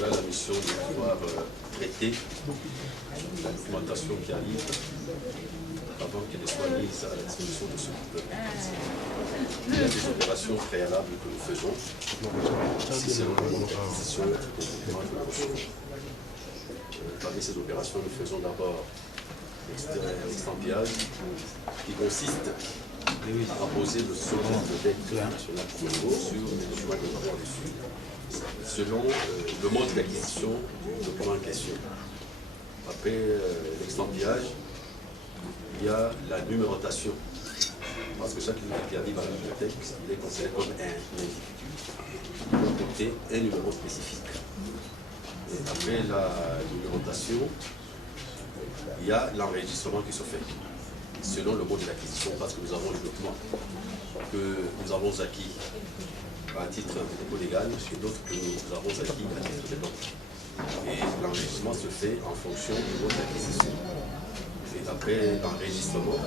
La mission de pouvoir traiter la documentation qui arrive avant qu'elle soit mise à la disposition de ce groupe. Il y a des opérations préalables que nous faisons. Si c'est le moment d'acquisition des documents de brochure. Parmi ces opérations, nous faisons d'abord l'extempiage qui consiste à poser le solde de dette nationale sur les documents que nous avons reçus, selon le mode d'acquisition du document en question. Après l'extempiage, il y a la numérotation, parce que chaque livre qui arrive à la bibliothèque, il est considéré comme un individu. Il doit porter un numéro spécifique. Et après la numérotation, il y a l'enregistrement qui se fait, selon le mode d'acquisition, parce que nous avons les documents que nous avons acquis à titre de dépôt légal et d'autres que nous avons acquis à titre de don. Et l'enregistrement se fait en fonction du mode d'acquisition. Et après l'enregistrement,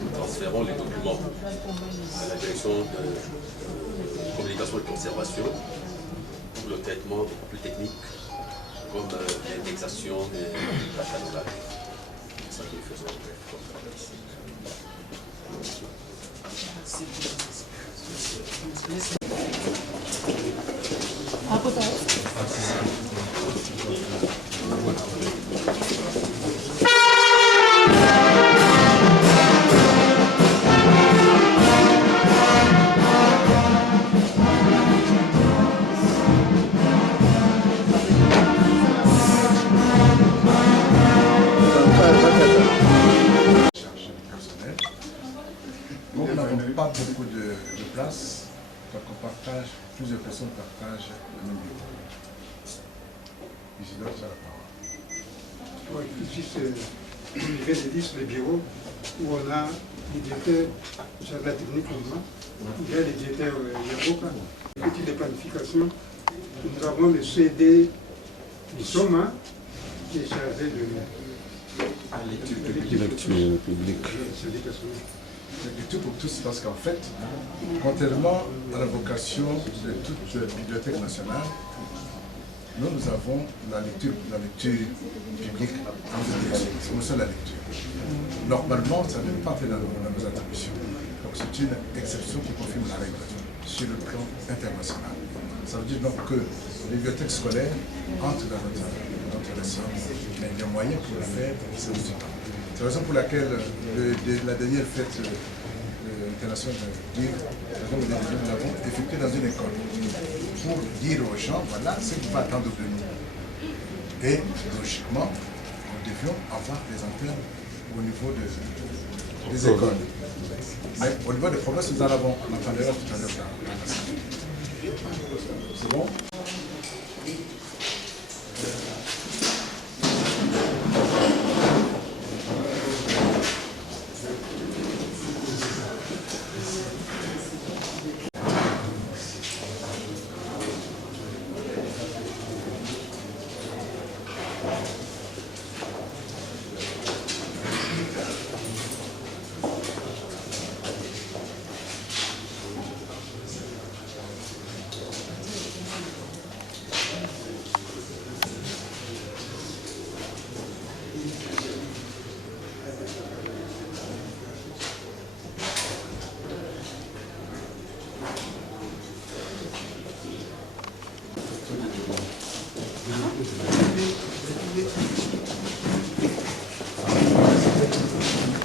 nous transférons les documents à la direction de communication et de conservation pour le traitement beaucoup plus technique, comme l'indexation de la catalogage. C'est ça que nous faisons comme travail ici. Nous n'avons pas beaucoup de place, donc on partage, plusieurs personnes partagent le même bureau. Isidore, ça la parole. Ici, je vais dire sur le bureau où on a l'éditeur, sur la technique mouvement, il y a l'éditeur Yaboka, outil de planification. Nous avons le CD du SOMA qui est chargé de l'étude publique. lecture pour tous, parce qu'en fait, contrairement à la vocation de toute bibliothèque nationale, nous avons la lecture publique en promotion de la lecture. Normalement, ça n'est pas fait dans nos attributions. Donc c'est une exception qui confirme la règle sur le plan international. Ça veut dire donc que les bibliothèques scolaires entrent dans notre ressort, mais il y a moyen pour le faire, c'est aussi pas. C'est la raison pour laquelle la dernière fête internationale du livre, nous l'avons effectuée dans une école pour dire aux gens, voilà ce qu'on va attendre de nous. Et logiquement, nous devions avoir des antennes au niveau des écoles. Mais au niveau des provinces, nous en avons. On en parlera tout à l'heure dans la salle. C'est bon?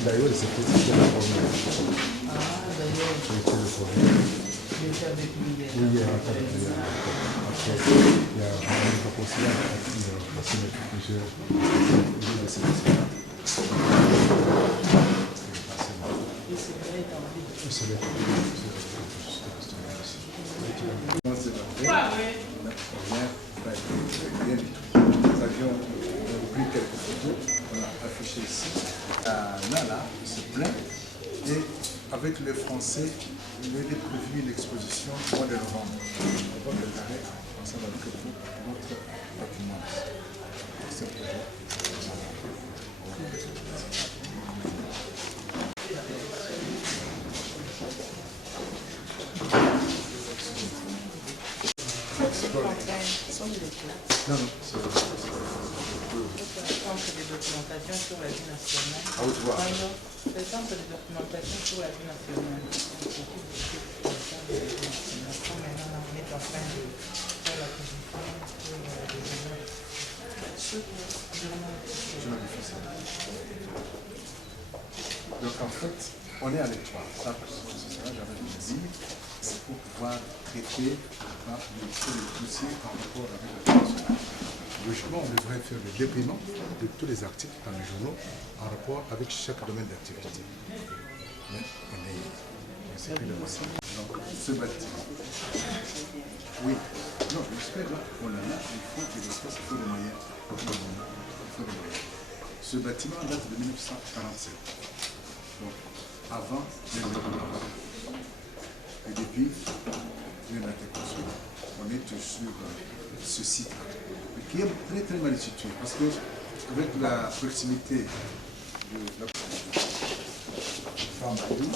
D'ailleurs, c'était le problème. Ah, d'ailleurs, C'était le problème. il était avec lui hier. Oui, il y a un cas de après, il y a un cas aussi parce qu'il y a plusieurs de ces dossiers-là. Et c'est vrai, t'as envie de... C'est vrai. C'est la première, rien du tout. Nous avions pris quelques photos, on a affiché ici. Là, il se plaint. Et avec les Français, il est prévu l'exposition au mois de novembre. On va préparer ensemble avec vous notre bâtiment. Ce projet. Non, c'est Centre de documentation sur la vie nationale. à haute voix. Alors, c'est le centre de documentation sur la vie nationale. Maintenant, on est en train de faire la position sur Donc en fait, on est à l'étroit. Ça, ce sera jamais de le dire. C'est pour pouvoir traiter les dossiers en rapport avec la vie nationale. Logiquement, on devrait faire le déploiement de tous les articles dans les journaux en rapport avec chaque domaine d'activité. Mais c'est plus le possible. Donc, ce bâtiment. Oui. Non, l'espèce là, on en a, il faut que l'espèce, il faut des moyens. Il faut des moyens. Ce bâtiment date de 1947. Donc, avant l'indépendance. Et depuis, il a été construit. On est sur ce site qui est très très mal situé parce que avec la proximité de la Fambadou,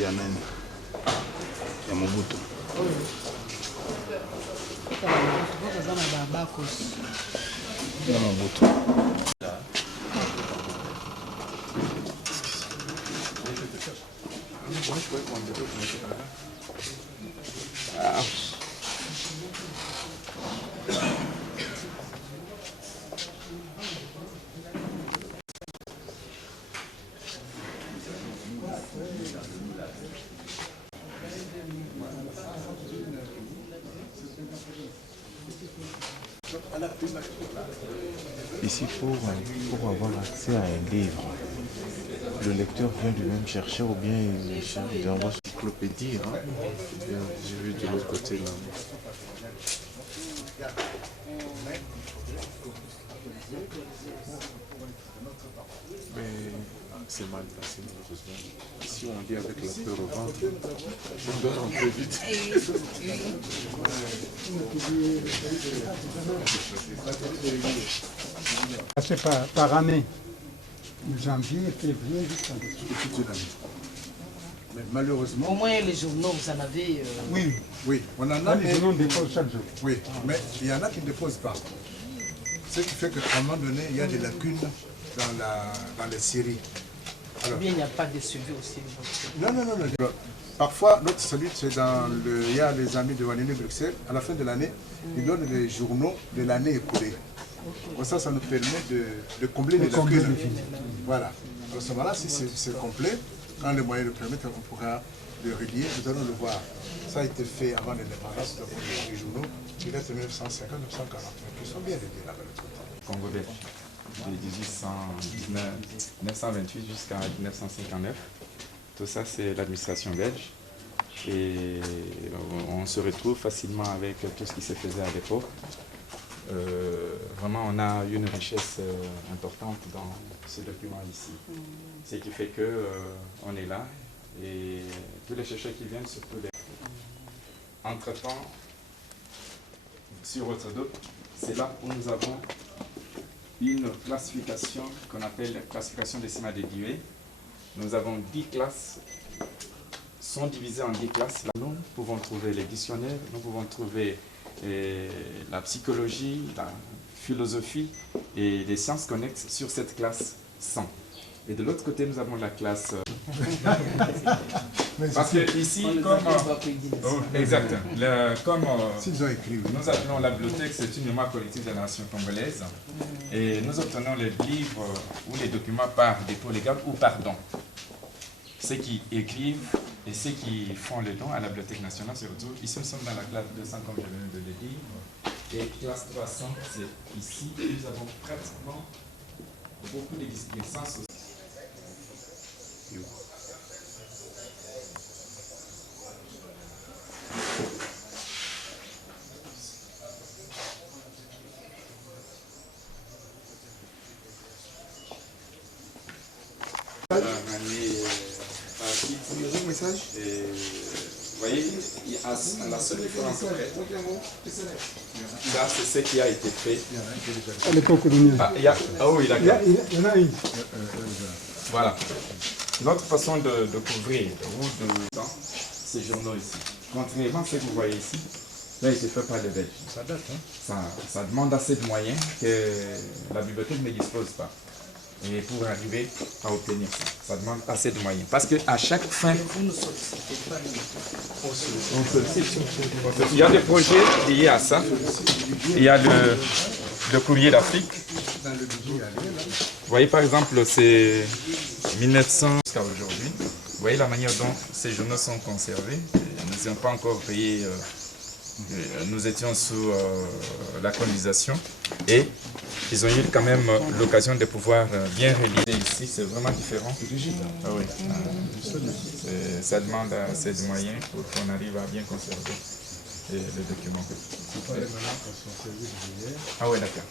ya Mobutu. Ya Mobutu. Ici, pour avoir accès à un livre, le lecteur vient lui-même chercher ou bien il cherche dans votre encyclopédie. Hein? J'ai vu de l'autre côté là. Mais c'est mal passé malheureusement. Si on dit avec la peur au ventre, on doit rentrer vite. C'est par année. Janvier, février, jusqu'à toute une année. Mais malheureusement, Au moins les journaux, vous en avez. Oui, oui, on en a, les journaux déposent chaque jour. oui, mais il y en a qui ne déposent pas. Ce qui fait qu'à un moment donné, il y a des lacunes dans les séries. Ou bien il n'y a pas de suivi aussi. Non, non, non, non. Parfois, notre salut, c'est dans le. Il y a les amis de Wanene Bruxelles, à la fin de l'année, ils donnent les journaux de l'année écoulée. Comme ça nous permet de combler les lacunes. Voilà. À ce moment-là, si c'est complet, quand les moyens le permettent, on pourra le relier, nous allons le voir. Ça a été fait avant l'indépendance, donc les journaux, il est de 1950, 1940, qui sont bien reliés là-bas. Congo belge, de 1928 jusqu'à 1959. Tout ça, c'est l'administration belge. Et on se retrouve facilement avec tout ce qui se faisait à l'époque. Vraiment, on a une richesse importante dans ce document ici. Ce qui fait que on est là et tous les chercheurs qui viennent, surtout les... Entre-temps, sur votre dos, c'est là où nous avons une classification qu'on appelle la classification des schémas de Dewey. Nous avons 10 classes, sont divisées en 10 classes. Là, nous pouvons trouver les dictionnaires, nous pouvons trouver la psychologie, la philosophie et les sciences connexes sur cette classe 100. Et de l'autre côté, nous avons la classe... Parce que ici, comme... exact. Comme nous appelons la bibliothèque, c'est une mémoire collective de la nation congolaise. Et nous obtenons les livres ou les documents par dépôt légal ou par don. Ceux qui écrivent et ceux qui font le don à la Bibliothèque nationale se retrouvent. Ici, nous sommes dans la classe 200, comme je viens de le dire. Et classe 300, c'est ici. Nous avons pratiquement beaucoup d'existences aussi. Vous voyez, la seule différence, là, c'est ce qui a été fait. À l'époque coloniale. Oui, d'accord. Il y en a une. Voilà. Notre façon de couvrir ou de ces journaux ici, contrairement à ce que vous voyez ici, là, il se fait par les Belges. Ça date, hein? Ça demande assez de moyens que la bibliothèque ne dispose pas. Et pour arriver à obtenir ça, ça demande assez de moyens. Parce qu'à chaque fin, Vous ne sollicitez pas on sollicite. Il y a des projets liés à ça. Il y a le courrier d'Afrique. Vous voyez par exemple, c'est 1900 jusqu'à aujourd'hui. Vous voyez la manière dont ces journaux sont conservés. Nous n'avons pas encore payé. Nous étions sous la colonisation et ils ont eu quand même l'occasion de pouvoir bien réaliser ici. C'est vraiment différent. Ah oui. Ça demande assez de moyens pour qu'on arrive à bien conserver les documents. Ah oui, d'accord.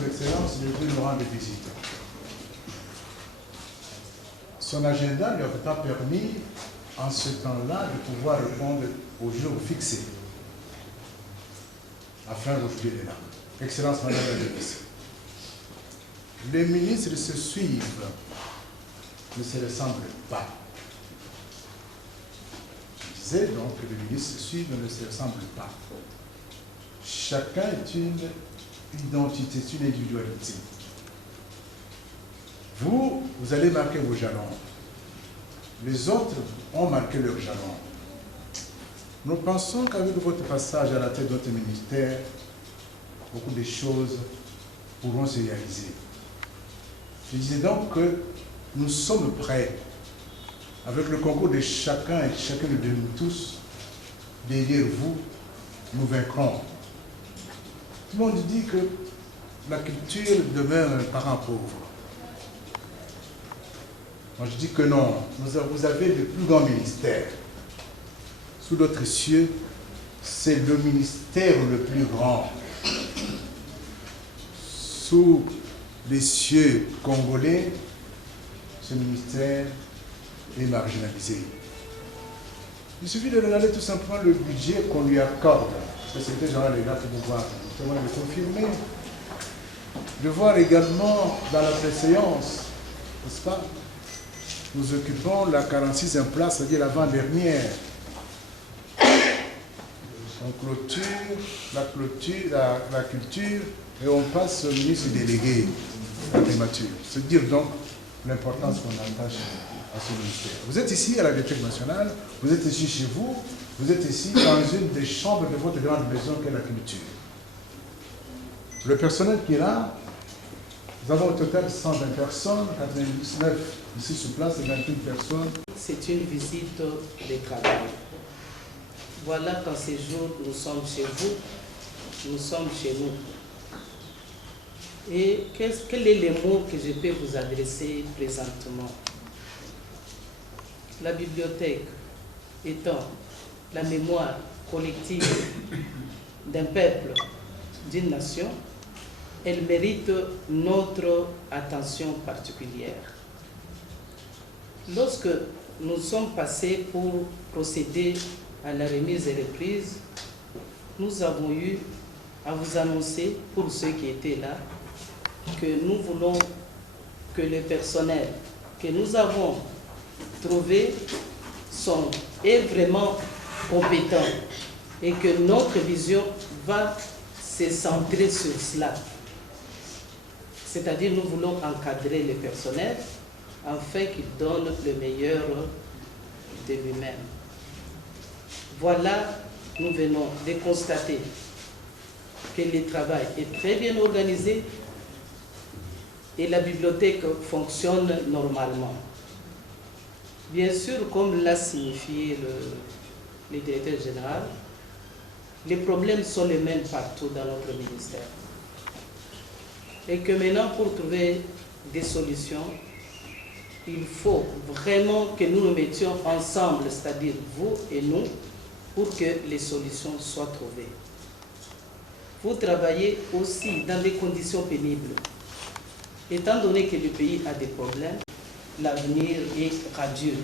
son Excellence est venu nous rendre visite. Son agenda lui a pas permis, en ce temps-là, de pouvoir répondre au jour fixé. Afin d'aujourd'hui, il est là. Excellence, Madame la Ministre. Les ministres se suivent, ne se ressemblent pas. Je disais donc que les ministres se suivent, ne se ressemblent pas. Chacun est une identité, c'est une individualité. Vous allez marquer vos jalons. Les autres ont marqué leurs jalons. Nous pensons qu'avec votre passage à la tête de votre ministère, beaucoup de choses pourront se réaliser. Je disais donc que nous sommes prêts, avec le concours de chacun et chacune de nous tous, derrière vous, nous vaincrons. Tout le monde dit que la culture demeure un parent pauvre. Moi je dis que non, vous avez le plus grand ministère. Sous d'autres cieux, c'est le ministère le plus grand. Sous les cieux congolais, ce ministère est marginalisé. Il suffit de regarder tout simplement le budget qu'on lui accorde. Parce que le secrétaire général est là pour pouvoir le confirmer. De voir également dans la préséance, n'est-ce pas? Nous occupons la 46e place, c'est-à-dire l'avant-dernière. On clôture la culture et on passe au ministre délégué à la primature. C'est dire donc l'importance qu'on attache à ce ministère. Vous êtes ici à la Bibliothèque nationale, vous êtes ici chez vous, vous êtes ici dans une des chambres de votre grande maison qu'est la culture. Le personnel qui est là, nous avons au total 120 personnes, 99 ici sur place et 21 personnes. C'est une visite de travail. Voilà qu'en ces jours, nous sommes chez vous, nous sommes chez nous. Et quel est le mot que je peux vous adresser présentement? La bibliothèque étant la mémoire collective d'un peuple, d'une nation, elle mérite notre attention particulière. Lorsque nous sommes passés pour procéder à la remise et reprise, nous avons eu à vous annoncer, pour ceux qui étaient là, que nous voulons que le personnel que nous avons trouvé est vraiment compétent et que notre vision va se centrer sur cela. C'est-à-dire nous voulons encadrer le personnel afin qu'il donne le meilleur de lui-même. Voilà, nous venons de constater que le travail est très bien organisé et la bibliothèque fonctionne normalement. Bien sûr, comme l'a signifié le directeur général, les problèmes sont les mêmes partout dans notre ministère. Et que maintenant, pour trouver des solutions, il faut vraiment que nous nous mettions ensemble, c'est-à-dire vous et nous, pour que les solutions soient trouvées. Vous travaillez aussi dans des conditions pénibles. Étant donné que le pays a des problèmes, l'avenir est radieux.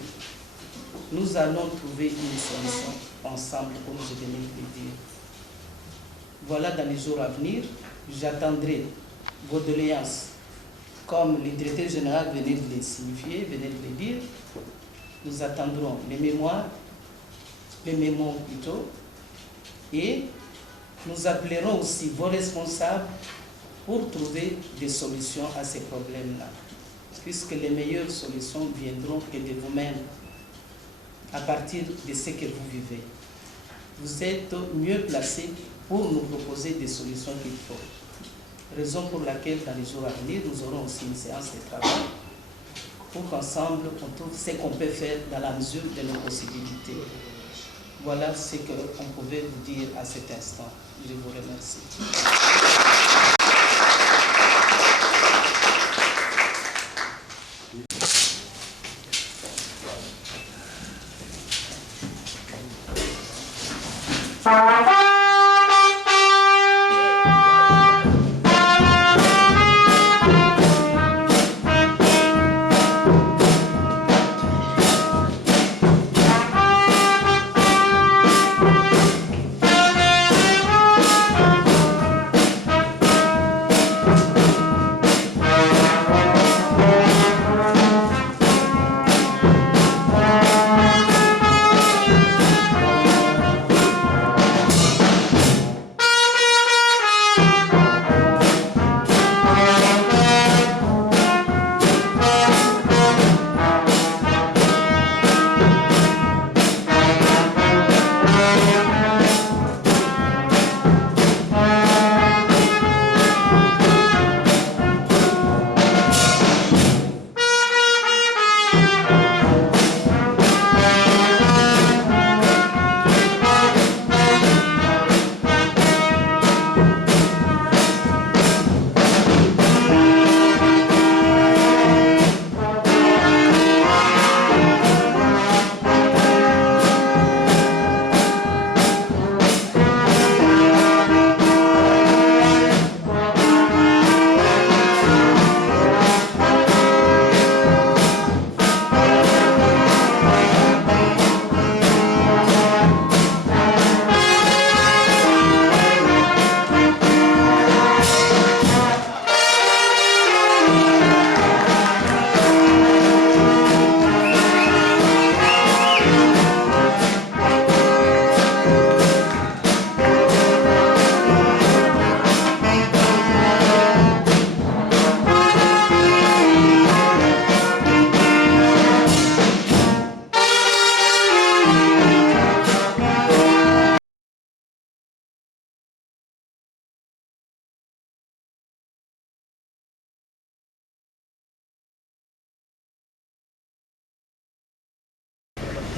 Nous allons trouver une solution ensemble, comme je venais de le dire. Voilà, dans les jours à venir, j'attendrai vos doléances. Comme le directeur général venait de les signifier, venait de le dire, nous attendrons les mémoires, les mémos plutôt, et nous appellerons aussi vos responsables pour trouver des solutions à ces problèmes-là. Puisque les meilleures solutions viendront que de vous-même, à partir de ce que vous vivez. Vous êtes mieux placés pour nous proposer des solutions qu'il faut. Raison pour laquelle, dans les jours à venir, nous aurons aussi une séance de travail pour qu'ensemble, on trouve ce qu'on peut faire dans la mesure de nos possibilités. Voilà ce qu'on pouvait vous dire à cet instant. Je vous remercie.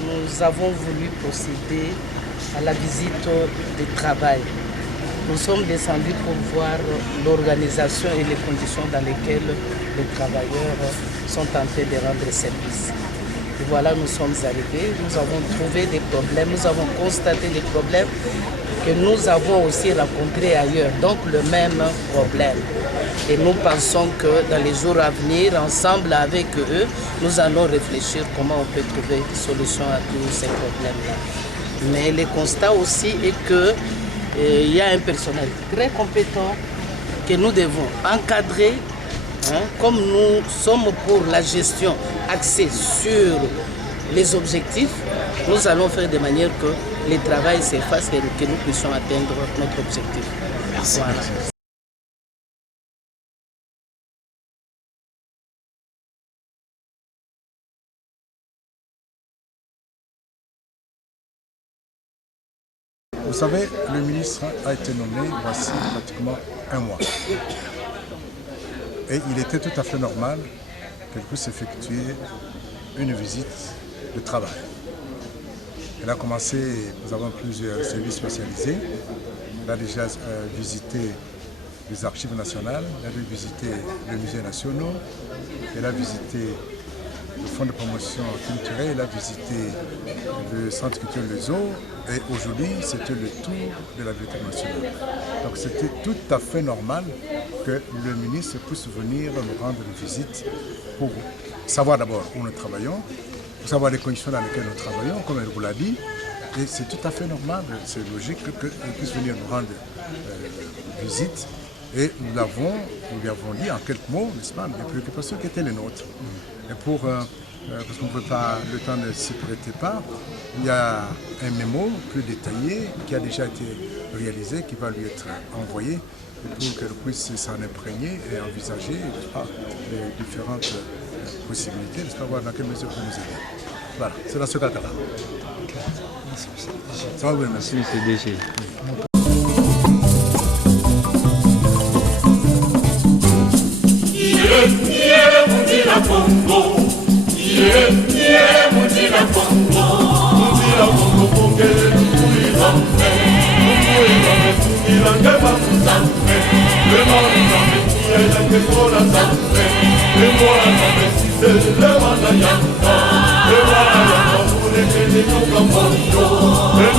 nous avons voulu procéder à la visite du travail. Nous sommes descendus pour voir l'organisation et les conditions dans lesquelles les travailleurs sont en train de rendre service. Et voilà, nous sommes arrivés, nous avons trouvé des problèmes, nous avons constaté des problèmes que nous avons aussi rencontrés ailleurs, donc le même problème. Et nous pensons que dans les jours à venir, ensemble avec eux, nous allons réfléchir comment on peut trouver une solution à tous ces problèmes-là. Mais le constat aussi est qu'il y a un personnel très compétent que nous devons encadrer. Comme nous sommes pour la gestion axée sur les objectifs, nous allons faire de manière que le travail s'efface et que nous puissions atteindre notre objectif. Merci. Voilà. Vous savez, le ministre a été nommé voici pratiquement un mois. Et il était tout à fait normal qu'elle puisse effectuer une visite de travail. Elle a commencé, nous avons plusieurs services spécialisés. Elle a déjà visité les archives nationales, elle a visité les musées nationaux, elle a visité le fonds de promotion culturelle, elle a visité le centre culturel Les Eaux et aujourd'hui c'était le tour de la Bibliothèque nationale. Donc c'était tout à fait normal que le ministre puisse venir nous rendre une visite pour savoir d'abord où nous travaillons, pour savoir les conditions dans lesquelles nous travaillons, comme elle vous l'a dit. Et c'est tout à fait normal, c'est logique qu'elle puisse venir nous rendre visite. Et nous lui avons dit en quelques mots, n'est-ce pas, les préoccupations qui étaient les nôtres. Et parce qu'on ne peut pas, le temps ne s'y prêtait pas, il y a un mémo plus détaillé qui a déjà été réalisé, qui va lui être envoyé pour qu'elle puisse s'en imprégner et envisager les différentes possibilités, n'est-ce pas, voir dans quelle mesure on peut nous aider. Voilà, c'est dans ce cadre-là. Ça va, oui, merci. Monsieur DG. Le